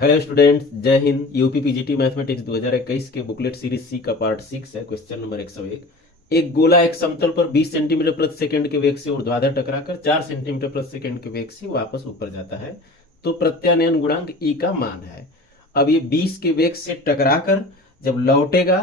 Hello students, जय Hind. UP PGT mathematics 2021 के booklet series सी का पार्ट 6 है। Question number 101। एक गोला एक समतल पर 20 सेंटीमीटर प्रति सेकंड के वेग से ऊर्ध्वाधर टकराकर 4 सेंटीमीटर प्रति सेकंड के वेग से वापस ऊपर जाता है, तो प्रत्यानयन गुणांक ई का मान है। अब ये 20 के वेग से टकराकर जब लौटेगा,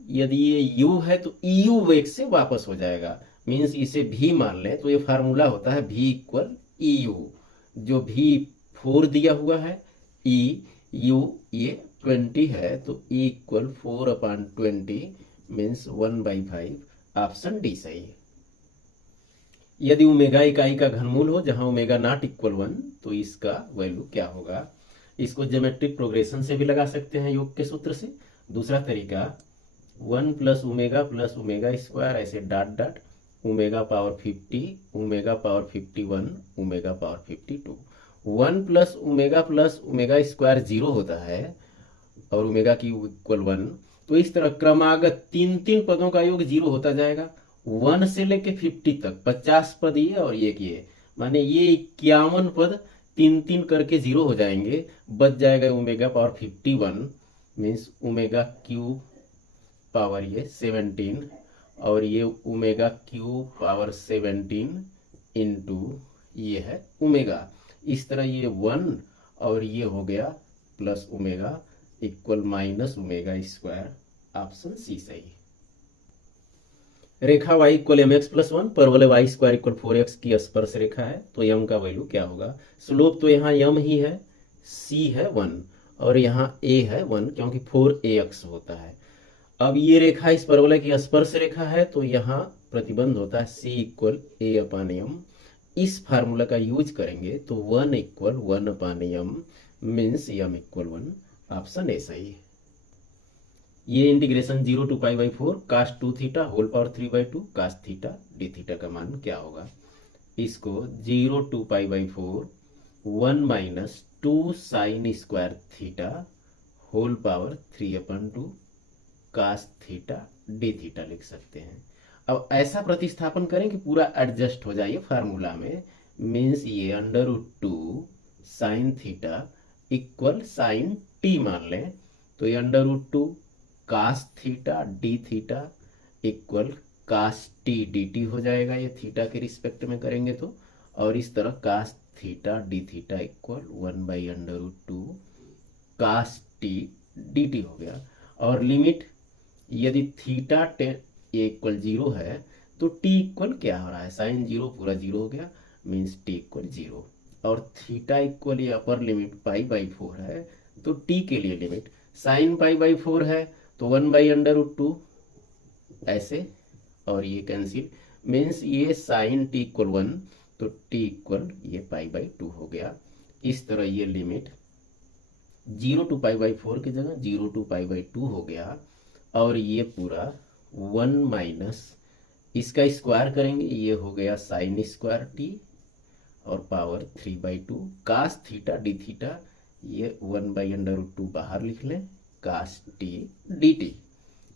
यदि ये यू है तो ई यू वेग से वापस हो जाएगा। मीन्स इसे भी मान लें तो ये फार्मूला होता है भी इक्वल ई यू। जो भी 4 दिया हुआ है, ई यू ये 20 है, तो E equal 4/20 means 1/5। Option D सही है। यदि ओमेगा इकाई का घनमूल हो जहां ओमेगा नॉट इक्वल 1, तो इसका वैल्यू क्या होगा। इसको ज्योमेट्रिक प्रोग्रेशन से भी लगा सकते हैं, योग के सूत्र से। दूसरा तरीका 1 प्लस ओमेगा स्क्वायर, ऐसे dot dot, omega power 50, omega power 51, omega power 52। 1 plus omega square 0 होता है और ओमेगा की इक्वल 1, तो इस तरह क्रमागत तीन तीन पदों का योग 0 होता जाएगा। 1 से लेके 50 तक 50 पद ये और ये माने ये 51 पद तीन तीन करके 0 हो जाएंगे। बच जाएगा omega power 51 means omega cube power ये 17, और ये ओमेगा क्यूब पावर 17 इंटू ये है ओमेगा। इस तरह ये 1 और ये हो गया plus omega equal minus omega square. Option C सही है। रेखा y equal M X plus 1, परवलय वाई स्क्वायर इक्वल 4x की स्पर्श रेखा है, तो यम का वैल्यू क्या होगा। स्लोप तो यहाँ यम ही है, c है 1 और यहाँ a है 1, क्योंकि 4ax होता है। अब ये रेखा इस परवलय की स्पर्श रेखा है, तो यहाँ प्रतिबंध होता है c इक्वल a/m। इस फार्मूला का यूज करेंगे तो 1 equal 1/m means m equal 1। Option A सही है। ये integration 0 to π/4 cos 2 theta whole power 3/2 cos theta D theta का मान क्या होगा। इसको 0 to π/4 1 minus 2 sine square theta whole power 3/2 cos theta D theta लिख सकते हैं। अब ऐसा प्रतिस्थापन करें कि पूरा एडजस्ट हो जाए फार्मूला में। मीन्स ये √2 sine theta equal sine T मान लें, तो ये √2 cos theta D theta equal cos T D T हो जाएगा। ये थीटा के रिस्पेक्ट में करेंगे तो, और इस तरह cos theta D theta equal 1/√2 cos T D T हो गया। और लिमिट यदि थीटा इक्वल 0 है तो टी इक्वल क्या हो रहा है, साइन 0 पूरा 0 हो गया मीन्स टी इक्वल 0। और थीटा इक्वल ये अपर लिमिट π/4 है, तो टी के लिए लिमिट साइन π/4 है तो 1/√2 ऐसे, और ये कैंसिल मीन्स ये साइन टी इक्वल 1 तो टी इक्वल ये π/2 हो गया। इस तरह ये लिमिट 0 to π/4 की जगह 0 to π/2 हो गया। और ये पूरा 1 माइनस इसका स्क्वायर करेंगे, ये हो गया साइन स्क्वायर टी और power 3/2 cos theta D theta, ये 1/√2 बाहर लिख लें कास टी डी टी।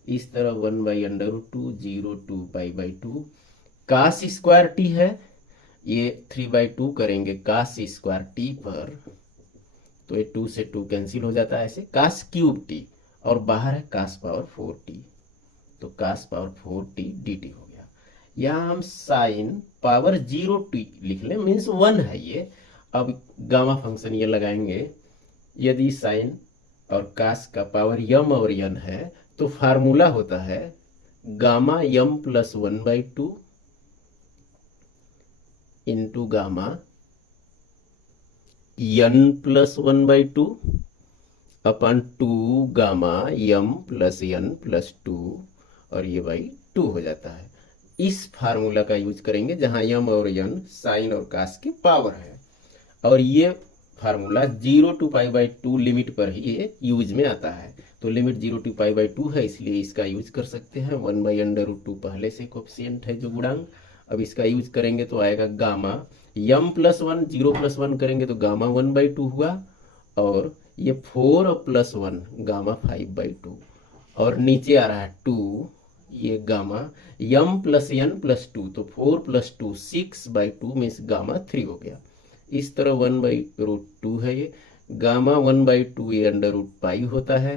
इस तरह 1/√2 0 to π/2 कास स्क्वायर टी है, ये 3/2 करेंगे कास स्क्वायर टी पर, तो ये 2 से 2 कैंसिल हो जाता है ऐसे, कास क्यूब टी और बाहर है कास पावर 4t, तो कास पावर 4t dt हो गया। यहाँ हम साइन पावर 0t लिख लें मीन्स 1 है ये। अब गामा फंक्शन ये लगाएंगे, यदि साइन और कास का पावर यम और यन है तो फार्मूला होता है गामा यम प्लस 1/2 इंटू गामा यन प्लस 1/2 अपन 2 गामा यम प्लस यन प्लस 2, और ये बाई 2 हो जाता है। इस फार्मूला का यूज करेंगे जहां यम और यन साइन और कास की पावर है, और ये फार्मूला 0 to π/2 लिमिट पर ही ये यूज में आता है। तो लिमिट 0 to π/2 है, इसलिए इसका यूज कर सकते हैं। 1/√2 पहले से कोफिशिएंट है जो गुणांक, अब इसका यूज करेंगे तो आएगा गामा यम प्लस 1, 0 + 1 करेंगे तो गामा 1/2 हुआ, और ये 4 + 1 गामा 5/2, और नीचे आ रहा है 2, ये गामा यम प्लस एन प्लस 2, तो 4 + 2 6/2 मीन्स गामा 3 हो गया। इस तरह 1/√2 है ये, गामा 1/2 ये √π होता है,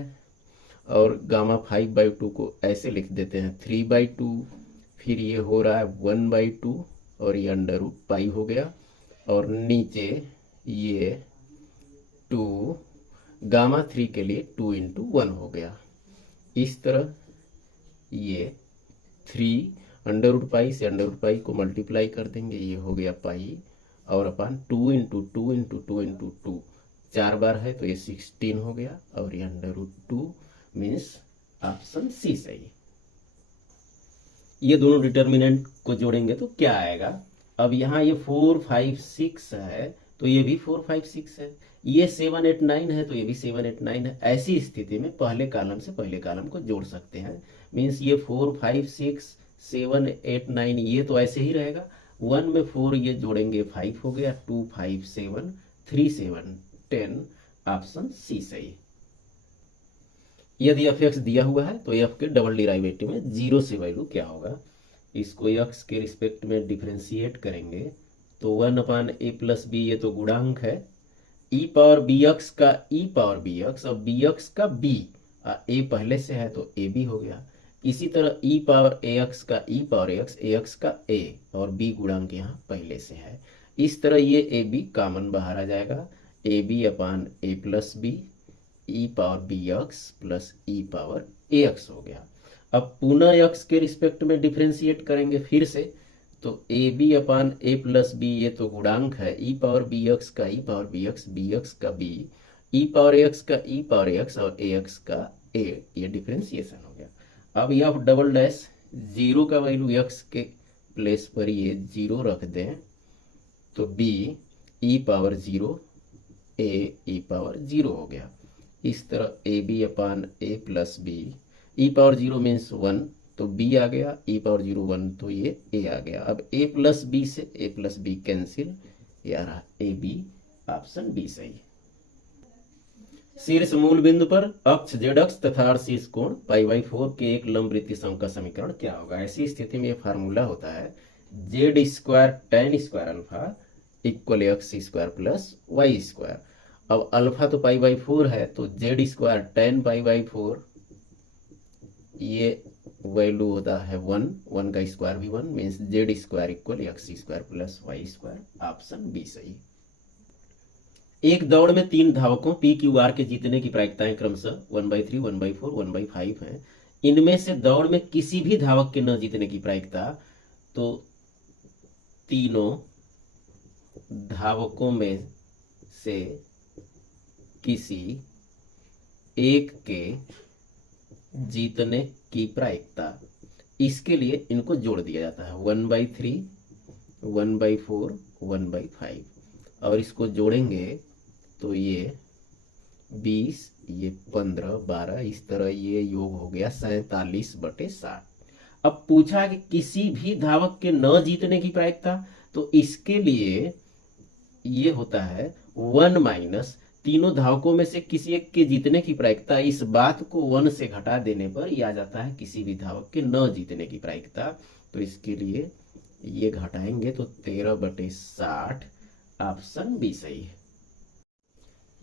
और गामा 5/2 को ऐसे लिख देते हैं 3/2, फिर ये हो रहा है 1/2 और ये √π हो गया, और नीचे ये 2 गामा 3 के लिए 2 × 1 हो गया। इस तरह ये 3 √π से √π को मल्टीप्लाई कर देंगे, ये हो गया पाई, और अपन 2 × 2 × 2 × 2 4 बार है तो ये 16 हो गया, और ये √2 मीन्स ऑप्शन सी सही। ये दोनों डिटर्मिनेंट को जोड़ेंगे तो क्या आएगा। अब यहाँ ये 4 5 6 है तो ये भी 4 5 6 है, ये 7 8 9 है तो ये भी 7 8 9 है। ऐसी स्थिति में पहले कॉलम से पहले कॉलम को जोड़ सकते हैं, मीन्स ये 4 5 6 7 8 9 ये तो ऐसे ही रहेगा। 1 में 4 ये जोड़ेंगे 5 हो गया, 2 5 7 3 7 10, ऑप्शन सी सही। यदि f(x) दिया हुआ है तो f के डबल डिराइवेटिव में 0 से वैल्यू क्या होगा, इसको x के रिस्पेक्ट में डिफरेंशिएट करेंगे तो 1/a+b ये तो गुणांक है, e⁻bx का e⁻bx और bx का b, a पहले से है तो ab हो गया। इसी तरह e⁻ax का e⁻ax, ax का a और b गुणांक यहाँ पहले से है। इस तरह ये ab कॉमन बाहर आ जाएगा, ab/a+b e⁻bx प्लस e⁻ax हो गया। अब पुनः x के रिस्पेक्ट में डिफरेंशिएट करेंगे फिर से, तो ab/a+b ये तो गुणांक है, e⁻bx का e⁻bx, bx का b, e⁻ax का e⁻ax और ax का a, ये डिफरेंशिएशन हो गया। अब f डबल डैश 0 का वैल्यू x के प्लेस पर ये 0 रख दें तो b e⁻0 a e⁻0 हो गया। इस तरह ab/a+b e⁻0 मीन्स 1 तो b आ गया, e⁻0 1 तो ये a आ गया। अब a+b से a+b कैंसिल, ये आ रहा ab, ऑप्शन बी सही। शीर्ष मूल बिंदु पर अक्ष z अक्ष तथा शीर्ष कोण π/4 के एक लंबवृत्तीय सम का समीकरण क्या होगा। ऐसी स्थिति में ये फार्मूला होता है z² tan² alpha equal x² plus y²। अब अल्फा तो π/4 है तो z² tan π/4 ये वैल्यू होता है 1 का स्क्वायर भी 1 means z² equal x² plus y², option B सही। एक दौड़ में 3 धावकों PQR के जीतने की प्रायिकताएं क्रमशः 1/3 1/4 1/5 हैं। इनमें से दौड़ में किसी भी धावक के न जीतने की प्रायिकता तो तीनों धावकों में से किसी एक के जीतने की प्रायिकता, इसके लिए इनको जोड़ दिया जाता है 1/3 1/4 1/5, और इसको जोड़ेंगे तो ये 20 ये 15 12, इस तरह ये योग हो गया 47/60। अब पूछा कि किसी भी धावक के न जीतने की प्रायिकता, तो इसके लिए ये होता है 1 माइनस तीनों धावकों में से किसी एक के जीतने की प्रायिकता। इस बात को 1 से घटा देने पर यह आ जाता है किसी भी धावक के न जीतने की प्रायिकता। तो इसके लिए ये घटाएंगे तो 13/60, ऑप्शन बी सही है।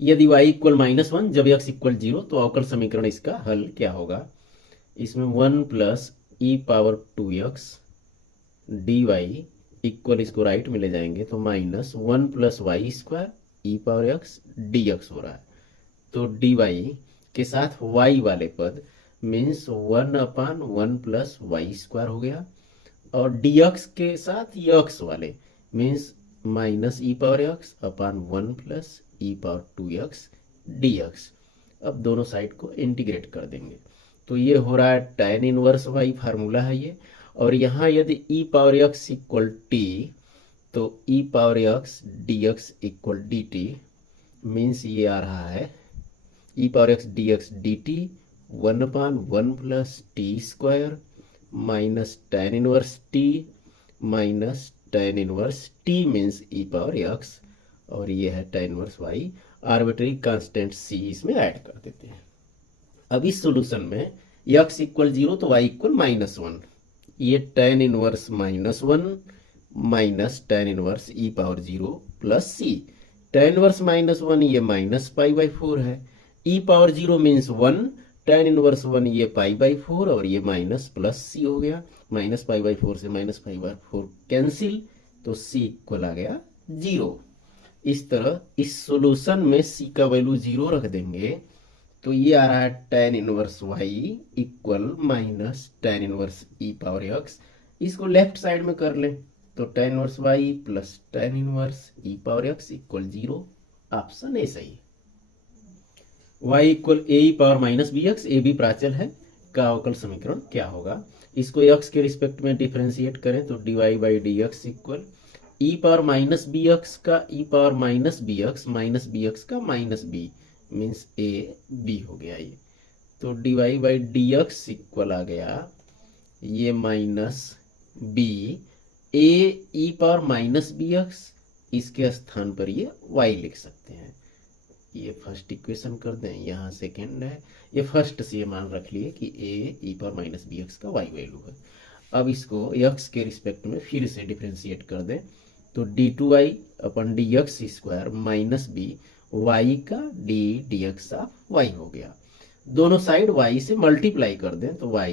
यदि y इक्वल -1 जब x इक्वल 0 तो अवकल समीकरण इसका हल क्या होगा। इसमें 1 प्लस e⁻2x dy इक्वल, इसको राइट में ले जाएंगे तो -1 प्लस y² e⁻x dx हो रहा है। तो dy के साथ y वाले पद मीन्स 1/1 प्लस y² हो गया, और dx के साथ x वाले means -e⁻x upon 1 plus e⁻2x dx। अब दोनों साइड को इंटीग्रेट कर देंगे तो ये हो रहा है tan इनवर्स y, फार्मूला है ये। और यहाँ यदि e⁻x इक्वल t तो e⁻x dx equal dt means ये आ रहा है e⁻x dx dt 1/1 plus t² minus tan inverse t minus tan inverse t means e⁻x, और ये है tan inverse y। Arbitrary constant c इसमें ऐड कर देते हैं। अब इस सॉल्यूशन में x इक्वल 0 तो y इक्वल -1, ये tan inverse -1 minus tan inverse e⁻0 plus c, tan inverse -1 ये -π/4 है, e power 0 means 1, tan inverse 1 ये π/4 और ये माइनस प्लस c हो गया, -π/4 से -π/4 कैंसिल, तो c इक्वल आ गया 0। इस तरह इस सॉल्यूशन में c का वैल्यू 0 रख देंगे तो ये आ रहा है tan inverse y equal minus tan inverse e power x। इसको लेफ्ट साइड में कर लें तो tan inverse y plus tan inverse e power x equal 0। Option A सही। y equal A power minus B X, A B प्राचल है का अवकल समीकरण क्या होगा? इसको x के रिस्पेक्ट में डिफरेंशिएट करें तो dy/dx equal e power minus B X का e power minus B X का minus B means A B हो गया ये, तो dy/dx इक्वल आ गया ये minus B A E power minus B X, इसके स्थान पर ये y लिख सकते हैं। ये फर्स्ट इक्वेशन कर दें, यहाँ सेकेंड है, ये फर्स्ट से ये मान रख लिए कि ए E power minus B X का y वैल्यू है। अब इसको x के रिस्पेक्ट में फिर से डिफ्रेंशिएट कर दें तो d2y अपन dx square minus B y का dx ऑफ y हो गया। दोनों साइड y से मल्टीप्लाई कर दें तो y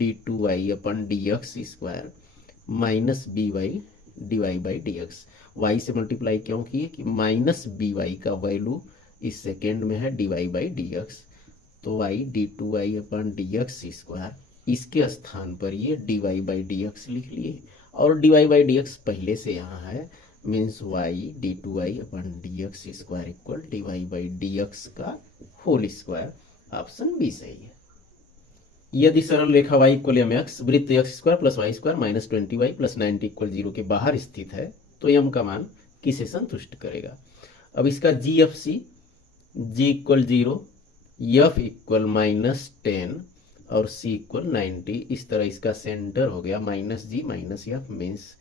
d2y अपन dx square minus B Y dy/dx, y से मल्टीप्लाई क्यों किए कि माइनस बी वाई का वैल्यू इस सेकेंड में है dy/dx, तो y d2y अपन dx स्क्वायर, इसके स्थान पर ये dy/dx लिख लिए और dy/dx पहले से यहाँ है मीन्स y d2y अपन dx स्क्वायर इक्वल dy/dx का होल स्क्वायर। ऑप्शन बी सही है। यदि सरल रेखा y इक्वल mx वृत्त x square plus Y square minus 20y plus 90 equal 0 के बाहर स्थित है तो m का मान किसे संतुष्ट करेगा? अब इसका GFC g equal 0, f equal minus 10 और c इक्वल 90, इस तरह इसका सेंटर हो गया minus g minus f means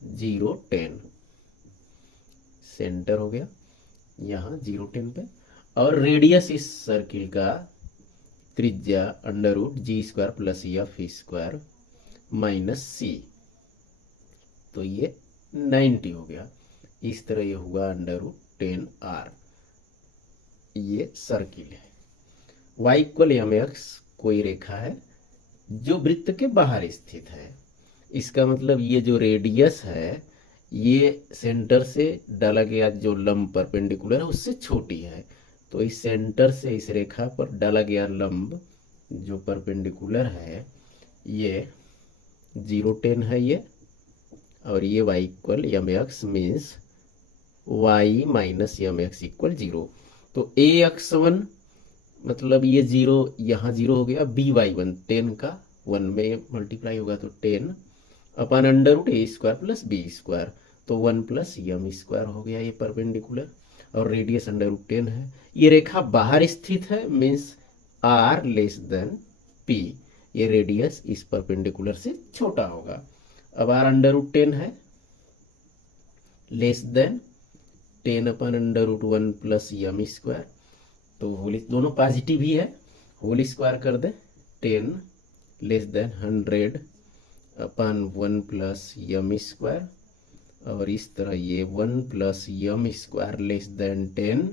0 10, centre हो गया यहाँ 0 10 पे, और रेडियस इस सर्किल का त्रिज्या under root G square plus F square minus C, तो ये 90 हो गया। इस तरह ये हुआ अंडर रूट 10r, ये सर्किल है। y इक्वल mx कोई रेखा है जो वृत्त के बाहर स्थित है, इसका मतलब ये जो रेडियस है ये सेंटर से डाला गया जो लंब परपेंडिकुलर है उससे छोटी है, तो इस सेंटर से इस रेखा पर डाला गया लंब जो परपेंडिकुलर है ये 0 10 है ये, और ये y equal mx means y minus mx equal 0, तो ax1 मतलब ये 0 यहाँ 0 हो गया, by1 10 का 1 में मल्टीप्लाई होगा तो 10 अपन अंडर रूट ए स्क्वायर प्लस बी स्क्वायर, तो 1 प्लस m स्क्वायर हो गया ये परपेंडिकुलर, और रेडियस अंडर रूट 10 है। ये रेखा बाहर स्थित है means r less than p, ये रेडियस इस परपेंडिकुलर से छोटा होगा। अब r अंडर रूट 10 है लेस देन 10 अपन under root 1 plus m square, तो होल दोनों पॉजिटिव ही है, होल स्क्वायर कर दे 10 लेस देन 100 अपन 1 प्लस m स्क्वायर, और इस तरह ये 1 plus m square less than 10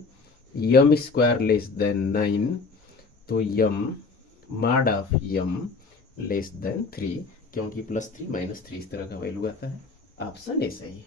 m square less than 9, तो m mod of m less than 3, क्योंकि प्लस 3 माइनस 3 इस तरह का वैल्यू आता है। ऑप्शन ए सही है।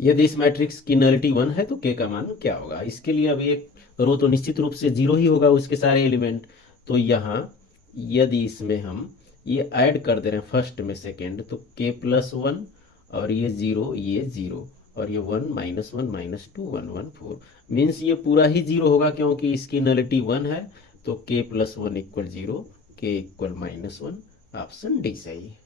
यदि इस मैट्रिक्स की नलिटी 1 है तो k का मान क्या होगा? इसके लिए अब एक रो तो निश्चित रूप से 0 ही होगा उसके सारे एलिमेंट, तो यहाँ यदि इसमें हम ये ऐड कर दे रहे हैं फर्स्ट में सेकेंड तो k प्लस 1 और ये 0 ये 0 और ये 1 माइनस 1 माइनस 2 1 1 4 मीन्स ये पूरा ही 0 होगा क्योंकि इसकी नलिटी 1 है, तो k plus 1 equal 0, k equal minus 1। Option D सही है।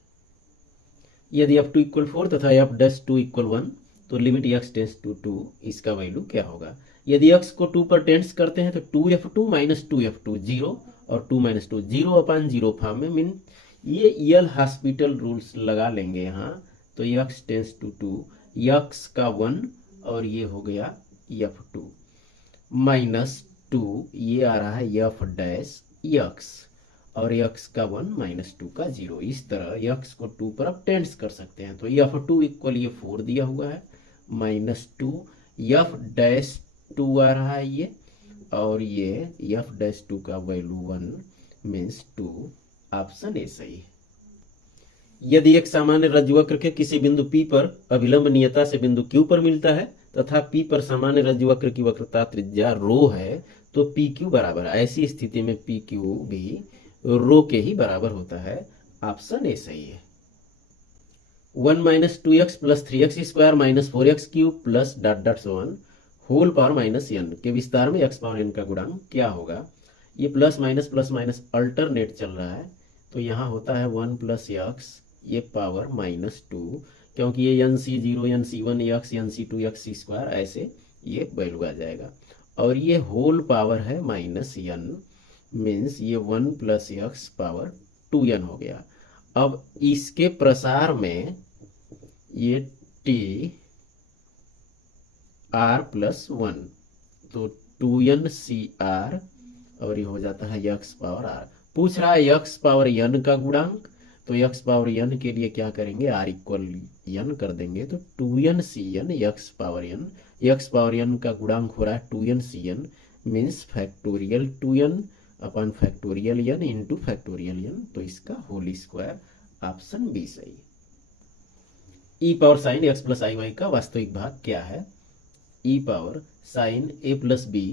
यदि f2 इक्वल 4 तथा f'2 इक्वल 1 तो लिमिट x टेंस टू 2, इसका वैल्यू क्या होगा? यदि x को 2 पर टेंस करते हैं तो 2f2 माइनस 2f2 0 और 2 माइनस 2 0 अपान 0 फॉर्म में, मीन ये यल हॉस्पिटल रूल्स लगा लेंगे यहाँ, तो x टेंस टू 2, x का 1 और ये हो गया f2 माइनस 2, ये आ रहा है f डैश x और x का 1 माइनस 2 का 0, इस तरह x को 2 पर अब टेंस कर सकते हैं, तो f2 इक्वल ये 4 दिया हुआ है माइनस 2, एफ डैश टू आ रहा है ये, और ये एफ डैश टू का वैल्यू 1 मीन्स 2। ऑप्शन ए सही है। यदि एक सामान्य रज्जुवक्र के किसी बिंदु P पर अभिलंब नियता से बिंदु Q पर मिलता है तथा P पर सामान्य रज्जुवक्र की वक्रता त्रिज्या रो है, तो PQ बराबर, ऐसी स्थिति में PQ भी रो के ही बराबर होता है। ऑप्शन ए सही है। 1 minus 2x plus 3x square minus 4x cube plus dot dot so on whole power minus n के विस्तार में x पावर n का गुणांक क्या होगा। ये प्लस माइनस अल्टरनेट चल रहा है, तो यहाँ होता है 1 प्लस x ये पावर माइनस 2, क्योंकि ये NC0 NC1 x NC2 x square ऐसे ये वैल्यू आ जाएगा, और ये होल पावर है माइनस n, मीन्स ये 1 प्लस x पावर 2n हो गया। अब इसके प्रसार में ये t r प्लस 1, तो 2n cr, और ये हो जाता है x पावर r। पूछ रहा है x पावर n का गुणांक, तो x पावर n के लिए क्या करेंगे, r इक्वल n कर देंगे, तो 2n cn x power n का गुणांक हो रहा है 2n cn, means factorial 2n अपन factorial n into factorial n, तो इसका होल स्क्वायर। ऑप्शन बी सही। E power sine x plus I Y का वास्तविक भाग क्या है। E power sine a plus B,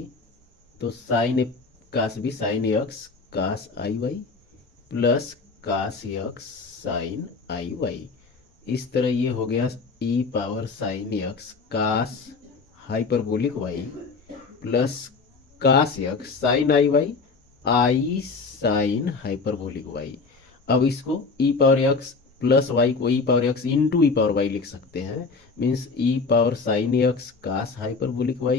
तो sine A cos B sine x cos I Y plus cos x sine I Y. इस तरह ये हो गया E power sine x cos hyperbolic y plus cos x sine I Y I sine hyperbolic y। अब इसको ई power x plus Y को ई power x into ई power y लिख सकते हैं, मीन्स ई power sine x cos hyperbolic y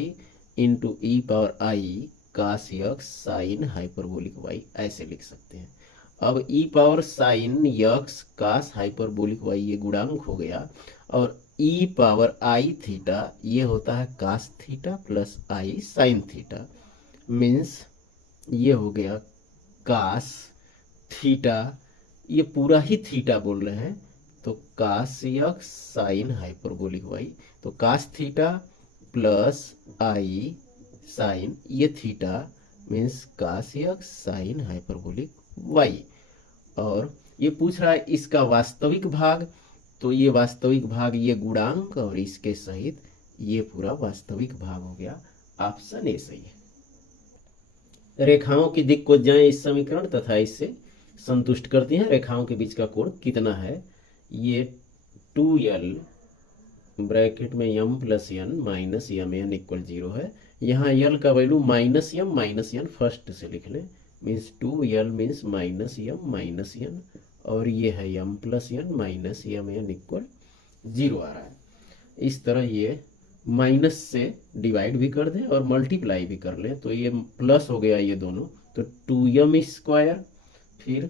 into ई power आई कास x sine hyperbolic y, ऐसे लिख सकते हैं। अब ई power sine x cos hyperbolic y ये गुणांक हो गया, और ई पावर आई थीटा ये होता है कास थीटा प्लस आई साइन थीटा, मीन्स ये हो गया कास थीटा, ये पूरा ही थीटा बोल रहे हैं, तो कास x साइन हाइपरबोलिक y, तो कास थीटा प्लस आई साइन ये थीटा मीन्स कास x साइन हाइपरबोलिक y। और ये पूछ रहा है इसका वास्तविक भाग, तो ये वास्तविक भाग ये गुणांक और इसके सहित ये पूरा वास्तविक भाग हो गया। ऑप्शन ए सही है। रेखाओं की दिक्कोज्जाएं इस समीकरण तथा इससे संतुष्ट करती हैं। रेखाओं के बीच का कोण कितना है, ये 2l ब्रैकेट में m plus n minus m n equal 0 है। यहाँ l का वैल्यू माइनस n फर्स्ट से लिख लें, means 2l means minus n, और ये है m plus n minus m n equal 0 आ रहा है। इस तरह ये माइनस से डिवाइड भी कर दें और मल्टीप्लाई भी कर लें, तो ये प्लस हो गया ये दोनों, तो 2m स्क्वायर, फिर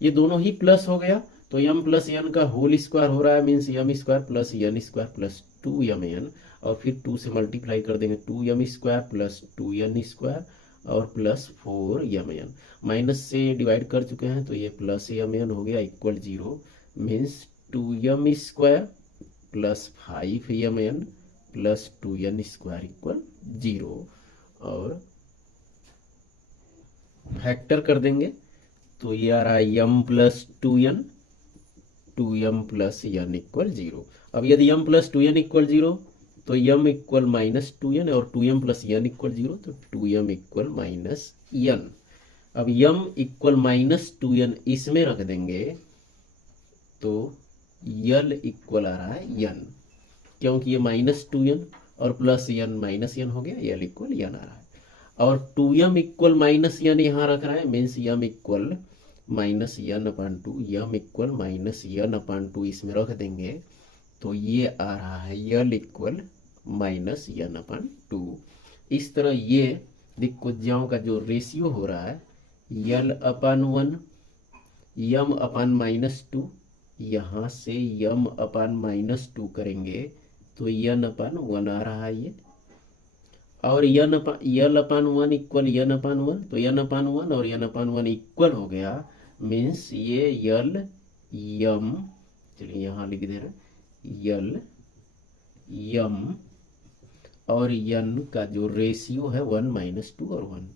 ये दोनों ही प्लस हो गया, तो m प्लस n का होल स्क्वायर हो रहा है, means m square plus n square plus 2mn, और फिर 2 से मल्टीप्लाई कर देंगे, 2m square plus 2n square और प्लस 4mn। माइनस से डिवाइड कर चुके हैं, तो ये प्लस mn हो गया equal 0, means 2m square plus 5mn plus 2n square equal 0, और फैक्टर कर देंगे, तो ये आ रहा है m plus 2n, 2m plus n equal 0। अब यदि m प्लस 2n इक्वल 0, तो m इक्वल माइनस 2n, और 2m प्लस n इक्वल 0, तो 2m इक्वल माइनस n। अब m इक्वल माइनस 2n इसमें रख देंगे, तो l इक्वल आ रहा है n, क्योंकि ये माइनस 2n और प्लस n माइनस n हो गया, l इक्वल n आ रहा है। और 2m इक्वल माइनस n यहाँ रख रहा है, means m equal minus n अपान 2, m इक्वल माइनस n अपान 2 इसमें रख देंगे, तो ये आ रहा है l इक्वल माइनस n अपान 2। इस तरह ये दिक्कोज्जाओं का जो रेशियो हो रहा है l अपान 1, m अपान माइनस 2, यहाँ से m अपान माइनस 2 करेंगे तो n अपान 1 आ रहा है ये, और l अपान 1 इक्वल n अपान 1, तो n अपान 1 और n अपान 1 इक्वल हो गया, मीन्स ये l m, चलिए यहाँ लिख दे रहे l m और n का जो रेशियो है 1 - 2 और 1,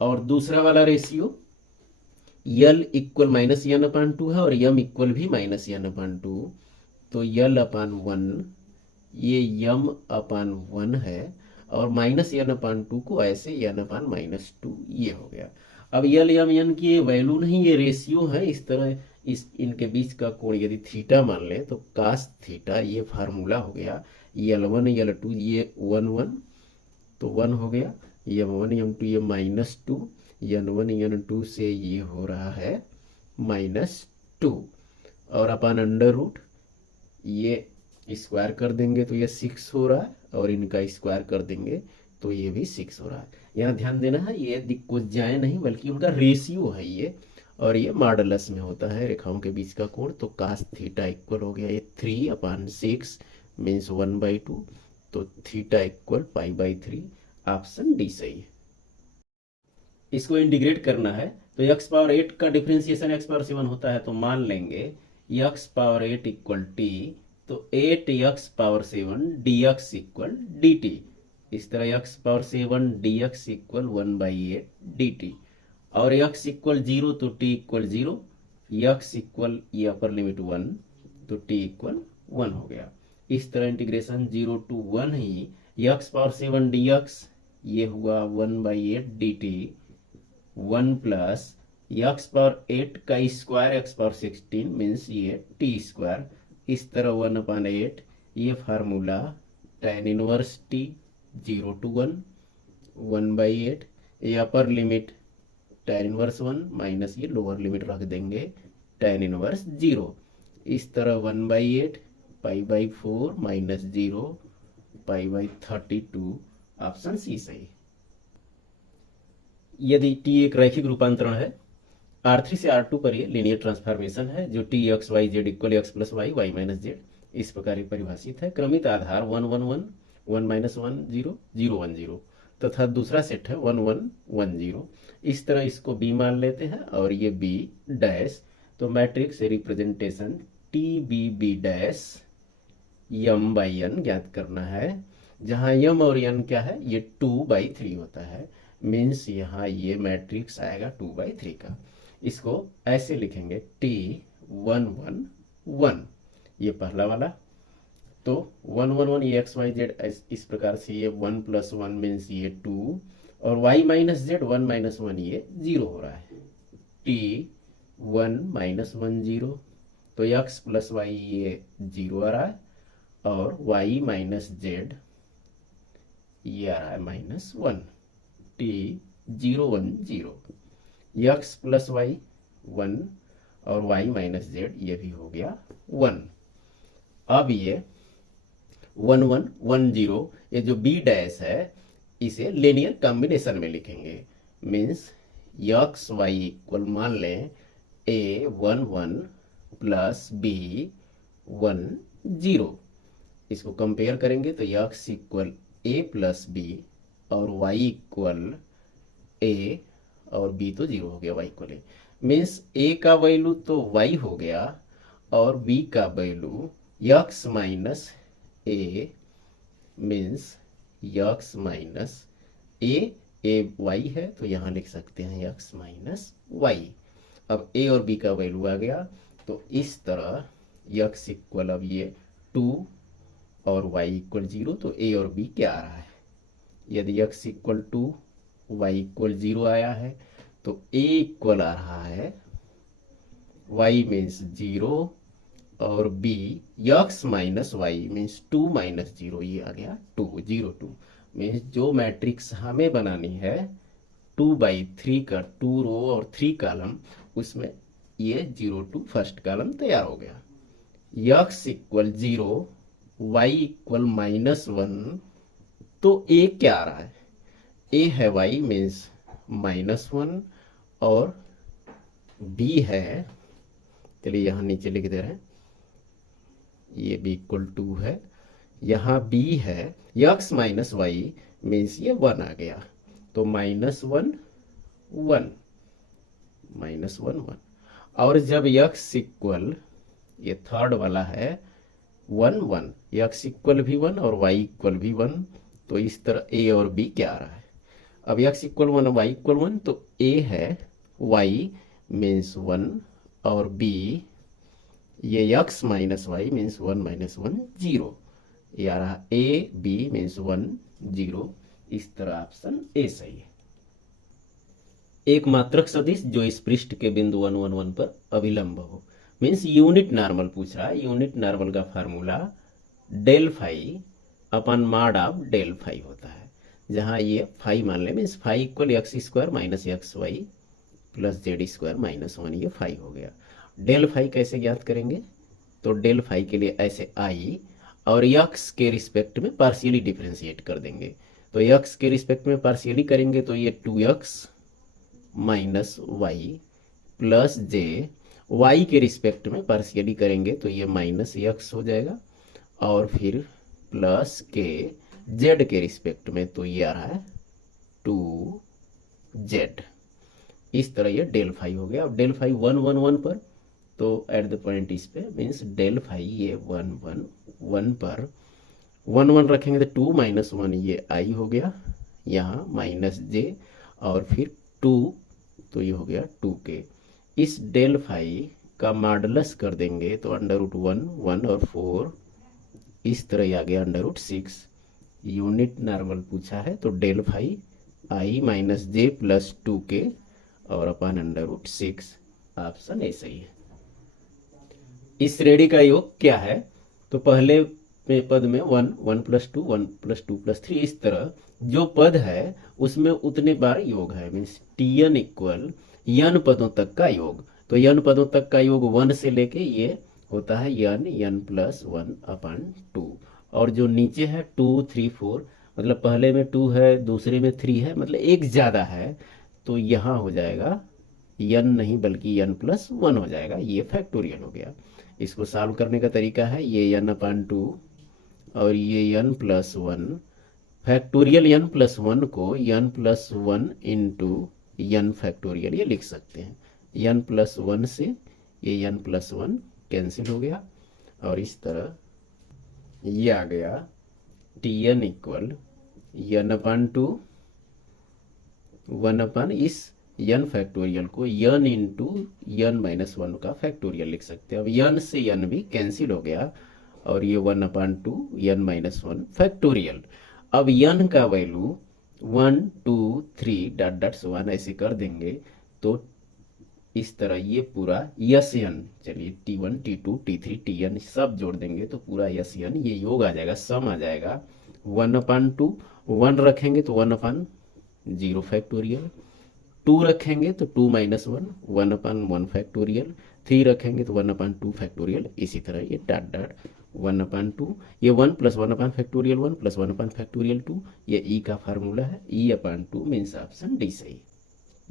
और दूसरा वाला रेशियो l इक्वल -n/2 है और m इक्वल भी -n/2, तो l/1 ये m/1 है और -n/2 को ऐसे n/-2 ये हो गया। अब l m n की वैल्यू नहीं, ये रेशियो है। इस तरह इस इनके बीच का कोण यदि थीटा मान लें तो cos थीटा ये फार्मूला हो गया। l1 l2 ये 1 1 तो 1 हो गया, m1 m2 ये -2, n1 n2 से ये हो रहा है -2 और अपन अंडर रूट ये स्क्वायर कर देंगे तो ये 6 हो रहा है और इनका स्क्वायर कर देंगे तो ये भी 6 हो रहा है। यहाँ ध्यान देना है, ये कुछ जाए नहीं बल्कि उनका रेशियो है ये, और ये मॉडुलस में होता है रेखाओं के बीच का कोण। तो cos थीटा इक्वल हो गया ये 3/6 मीन्स 1/2, तो थीटा इक्वल π/3। ऑप्शन डी सही है। इसको इंटीग्रेट करना है तो x⁸ का डिफरेंशिएशन x⁷ होता है, तो मान लेंगे x⁸ इक्वल t, तो 8x⁷ dx इक्वल dt। इस तरह x⁷ dx इक्वल 1/8 dt, और x इक्वल 0 तो t इक्वल 0, x इक्वल ये अपर लिमिट 1 तो t इक्वल 1 हो गया। इस तरह integration 0 to 1 he x⁷ dx ये हुआ 1/8 dt 1 प्लस x⁸ का स्क्वायर x⁴ मीन्स ये t स्क्वायर। इस तरह 1/8 ये formula tan inverse t 0 to 1 1/8 ये upper limit tan inverse 1 minus ये लोअर लिमिट रख देंगे tan इनवर्स 0। इस तरह 1/8 π/4 - 0 π/32। ऑप्शन सी सही। यदि t एक रैखिक रूपांतरण है, R3 से R2 पर ये लीनियर ट्रांसफॉर्मेशन है जो t x y z equal x + y y - z इस प्रकार परिभाषित है। क्रमित आधार 1 1 1 1 - 1 0 0 1 0 तथा दूसरा सेट है 1 1 1 0। इस तरह इसको b मान लेते हैं और ये b डैश, तो matrix representation t b b dash m/n ज्ञात करना है, जहां m और n क्या है, ये 2/3 होता है। मीन्स यहाँ ये मैट्रिक्स आएगा 2/3 का। इसको ऐसे लिखेंगे t 1 1 1, ये पहला वाला, तो 1 1 1 ये x y z इस प्रकार से ये 1 + 1 मीन्स ये 2 और y - z 1 - 1 ये 0 हो रहा है। t 1 - 1 0, तो x + y ये 0 आ रहा है और y - z ये आ रहा है -1। t 0 1 0, x + y 1 और y - z ये भी हो गया 1। अब ये 1 1 1 0 ये जो b डैश है इसे लीनियर कॉम्बिनेशन में लिखेंगे। मीन्स x y इक्वल मान लें a 1 1 प्लस b 1 0। इसको कंपेयर करेंगे तो x इक्वल a + b और y इक्वल a और b तो 0 हो गया, y equal a। Means a का वैल्यू तो y हो गया और b का value x - a means x - a y है तो यहाँ लिख सकते हैं x - y। अब a और b का वैल्यू आ गया, तो इस तरह x इक्वल अब ये 2 और y इक्वल 0, तो a और b क्या आ रहा है। यदि x इक्वल 2 y इक्वल 0 आया है तो a इक्वल आ रहा है y मीन्स 0 और b x - y मीन्स 2 - 0 ये आ गया 2 0 2। मीन्स जो मैट्रिक्स हमें बनानी है 2/3 का 2 रो और 3 कॉलम, उसमें ये 0 2 फर्स्ट कॉलम तैयार हो गया। x इक्वल 0 y इक्वल -1, तो a क्या आ रहा है, a है y मीन्स -1 और b है, चलिए यहाँ नीचे लिख दे रहे हैं, ये b इक्वल 2 है, यहाँ b है x - y मीन्स ये 1 आ गया, तो -1 1 -1 1। और जब x इक्वल ये थर्ड वाला है 1 1, x इक्वल भी 1 और y इक्वल भी 1, तो इस तरह ए और बी क्या आ रहा है। अब x इक्वल 1 वाई इक्वल 1, तो a है y मीन्स 1 और b ये x minus Y means 1 minus 1 0, ये आ रहा a b मीन्स 1 0। इस तरह ऑप्शन ए सही है। एक मात्रक सदिश जो इस पृष्ठ के बिंदु 1 1 1 पर अभिलंब हो, मीन्स यूनिट नॉर्मल पूछ रहा है। यूनिट नॉर्मल का फार्मूला डेल फाई अपन मॉड ऑफ डेल फाई होता है, जहाँ ये फाई मान ले means phi equal X square minus X Y plus Z square minus 1, ये फाई हो गया। डेल फाई कैसे ज्ञात करेंगे, तो डेल फाई के लिए ऐसे आई और यक्स के रिस्पेक्ट में पार्शियली डिफ्रेंशिएट कर देंगे। तो यक्स के रिस्पेक्ट में पार्शियली करेंगे तो ये 2x माइनस वाई प्लस जे, वाई के रिस्पेक्ट में पार्शियली करेंगे तो ये माइनस एक्स हो जाएगा, और फिर प्लस के जेड के रिस्पेक्ट में तो ये आ रहा है 2z। इस तरह ये डेल फाई हो गया। अब डेल फाई 1 1 1 पर, तो एट द पॉइंट इस पे मीन्स डेल फाई ये 1 1 1 पर 1 1 रखेंगे तो 2 माइनस 1 ये आई हो गया, यहाँ माइनस जे और फिर 2, तो ये हो गया 2k। इस डेल फाई का मॉडुलस कर देंगे तो अंडर रूट 1 1 और 4, इस तरह ही आ गया अंडर रूट 6। यूनिट नॉर्मल पूछा है तो डेल फाई आई माइनस जे प्लस 2k और अपन अंडर रूट 6, ऑप्शन ए सही है। इस श्रेणी का योग क्या है, तो पहले पद में 1 1 प्लस 2 1 प्लस 2 प्लस 3, इस तरह जो पद है उसमें उतने बार योग है, मीन्स tn इक्वल n पदों तक का योग। तो n पदों तक का योग 1 से लेके ये होता है n प्लस 1 अपन 2, और जो नीचे है 2 3 4, मतलब पहले में 2 है दूसरे में 3 है, मतलब एक ज़्यादा है, तो यहाँ हो जाएगा n नहीं बल्कि n प्लस 1 हो जाएगा। ये फैक्टोरियल हो गया। इसको सॉल्व करने का तरीका है ये n अपान 2 और ये n plus 1, factorial n plus 1 को n plus 1 into n factorial ये लिख सकते हैं। n प्लस 1 से ये n प्लस 1 कैंसिल हो गया, और इस तरह ये आ गया tn इक्वल n अपान 2 1 अपान इस n फैक्टोरियल को n इंटू n माइनस 1 का फैक्टोरियल लिख सकते हैं। अब n से n भी कैंसिल हो गया, और ये 1 अपान 2 n माइनस 1 फैक्टोरियल। अब n का वैल्यू 1 2 3 डॉट डॉट्स 1 ऐसे कर देंगे, तो इस तरह ये पूरा Sn, चलिए t1 t2 t3 tn सब जोड़ देंगे तो पूरा Sn ये योग आ जाएगा, सम आ जाएगा 1 अपान 2, 1 रखेंगे तो 1 अपान 0 फैक्टोरियल, 2 रखेंगे तो 2 माइनस 1 1 अपान 1 फैक्टोरियल, 3 रखेंगे तो 1 अपान 2 फैक्टोरियल। इसी तरह ये डॉट डॉट 1 अपान 2, ये 1 प्लस 1 अपान फैक्टोरियल 1 प्लस 1 अपान फैक्टोरियल 2, ये ई का फार्मूला है, ई अपान 2 मीन्स ऑप्शन डी सही।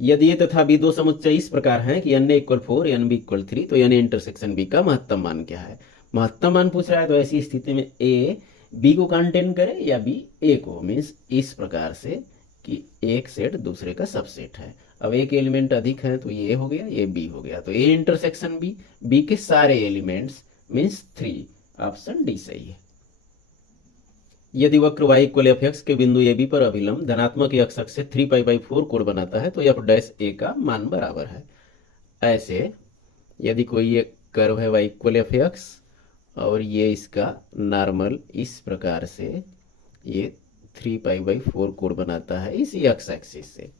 यदि ये तथा बी दो समुच्चय इस प्रकार हैं कि n equal 4 n b equal 3, तो n इंटरसेक्शन b का महत्तम मान क्या है। महत्तम मान पूछ रहा है, तो ऐसी स्थिति में a b को कंटेन करे या b a को, मीन्स इस प्रकार से कि एक सेट दूसरे का सबसेट है। अब एक एलिमेंट अधिक है तो ये हो गया, ये b हो गया, तो a इंटरसेक्शन b के सारे एलिमेंट्स मीन्स 3, ऑप्शन डी सही है। यदि वक्र y इक्वल एफ एक्स के बिंदु ए बी पर अभिलंब धनात्मक x अक्ष से 3π/4 कोण बनाता है, तो एफ डैश ए का मान बराबर है। ऐसे यदि कोई एक कर्व है y इक्वल एफ एक्स और ये इसका नॉर्मल इस प्रकार से ये 3π/4 कोण बनाता है इस x एक्सिस से,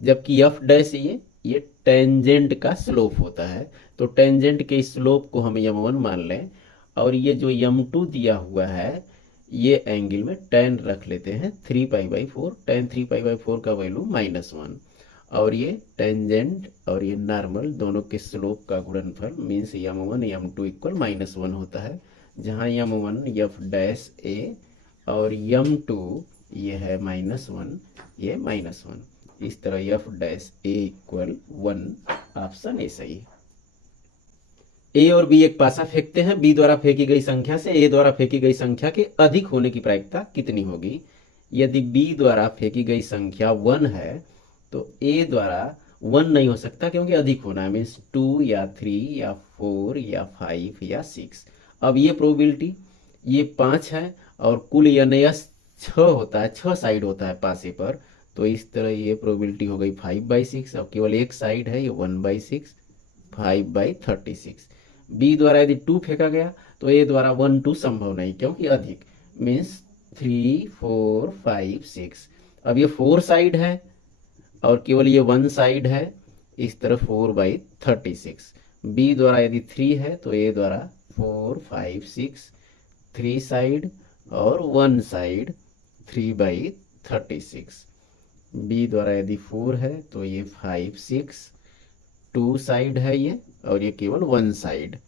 जबकि एफ डैश ये टेंजेंट का स्लोप होता है, तो टेंजेंट के स्लोप को हम m1 मान लें, और ये जो m2 दिया हुआ है ये एंगल में tan रख लेते हैं 3π/4, tan 3π/4 का वैल्यू -1, और ये टेंजेंट और ये नॉर्मल दोनों के स्लोप का गुणनफल मीन्स m1 m2 इक्वल -1 होता है, जहाँ m1 एफ डैश ए और m2 ये है -1 ये -1, इस तरह F dash A equal 1, option A सही है। ए और बी एक पासा फेंकते हैं, बी द्वारा फेंकी गई संख्या से ए द्वारा फेंकी गई संख्या के अधिक होने की प्रायिकता कितनी होगी। यदि बी द्वारा फेंकी गई संख्या 1 है तो ए द्वारा 1 नहीं हो सकता क्योंकि अधिक होना है, मीन्स 2 या 3 या 4 या 5 या 6। अब ये प्रोबेबिलिटी ये 5 है और कुल एन एस 6 होता है, 6 साइड होता है पासे पर, तो इस तरह ये प्रोबेबिलिटी हो गई 5/6। अब केवल एक साइड है, ये 1/6, 5/36। बी द्वारा यदि 2 फेंका गया तो ए द्वारा 1 2 संभव नहीं, क्योंकि अधिक मीन्स 3 4 5 6। अब ये 4 साइड है और केवल ये 1 साइड है, इस तरह 4/36। बी द्वारा यदि 3 है तो ए द्वारा 4 5 6, 3 साइड और 1 साइड 3/36। बी द्वारा यदि 4 है तो ये 5 6, 2 साइड है ये, और ये केवल 1 साइड।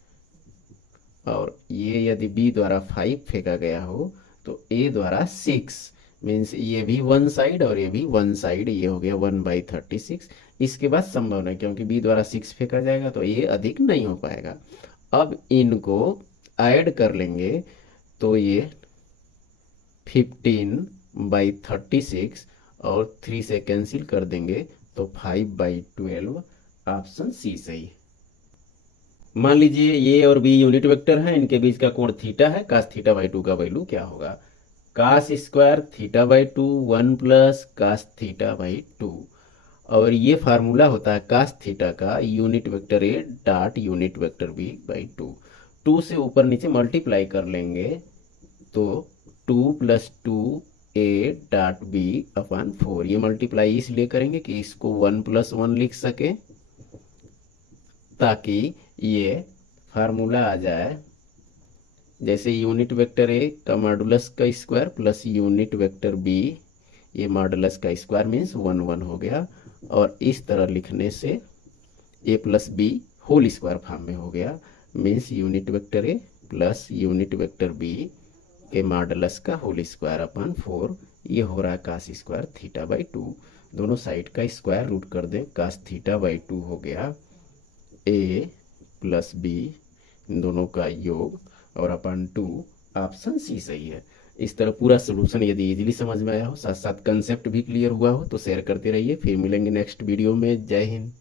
और ये यदि बी द्वारा 5 फेंका गया हो तो ए द्वारा 6 मीन्स ये भी 1 साइड और ये भी 1 साइड, ये हो गया 1/36। इसके बाद संभव नहीं, क्योंकि बी द्वारा 6 फेंका जाएगा तो ये अधिक नहीं हो पाएगा। अब इनको ऐड कर लेंगे तो ये 15/36 और 3 से कैंसिल कर देंगे तो 5/12। ऑप्शन सी सही। मान लीजिए ये और बी यूनिट वेक्टर हैं, इनके बीच का कोण थीटा है, cos θ/2 का वैल्यू क्या होगा? cos square θ/2 1 plus cos θ/2। और ये फार्मूला होता है cos थीटा का unit vector A dot unit vector B by 2। 2 से ऊपर नीचे मल्टीप्लाई कर लेंगे तो 2 + 2a डॉट बी अपन 4। ये मल्टीप्लाई इसलिए करेंगे कि इसको 1 + 1 लिख सके, ताकि ये फार्मूला आ जाए जैसे यूनिट वेक्टर ए का मॉडुलस का square plus unit vector B, ये मॉडुलस का स्क्वायर मीन्स 1 1 हो गया। और इस तरह लिखने से A plus B whole square form में हो गया, means unit vector A plus unit vector B के मॉडुलस का होल स्क्वायर अपन 4। ये हो रहा है cos स्क्वायर θ/2। दोनों साइड का स्क्वायर रूट कर दें, cos θ/2 हो गया ए प्लस बी, इन दोनों का योग और अपन 2। ऑप्शन सी सही है। इस तरह पूरा सोल्यूशन यदि इजीली समझ में आया हो, साथ साथ कंसेप्ट भी क्लियर हुआ हो तो शेयर करते रहिए। फिर मिलेंगे नेक्स्ट वीडियो में। जय हिंद।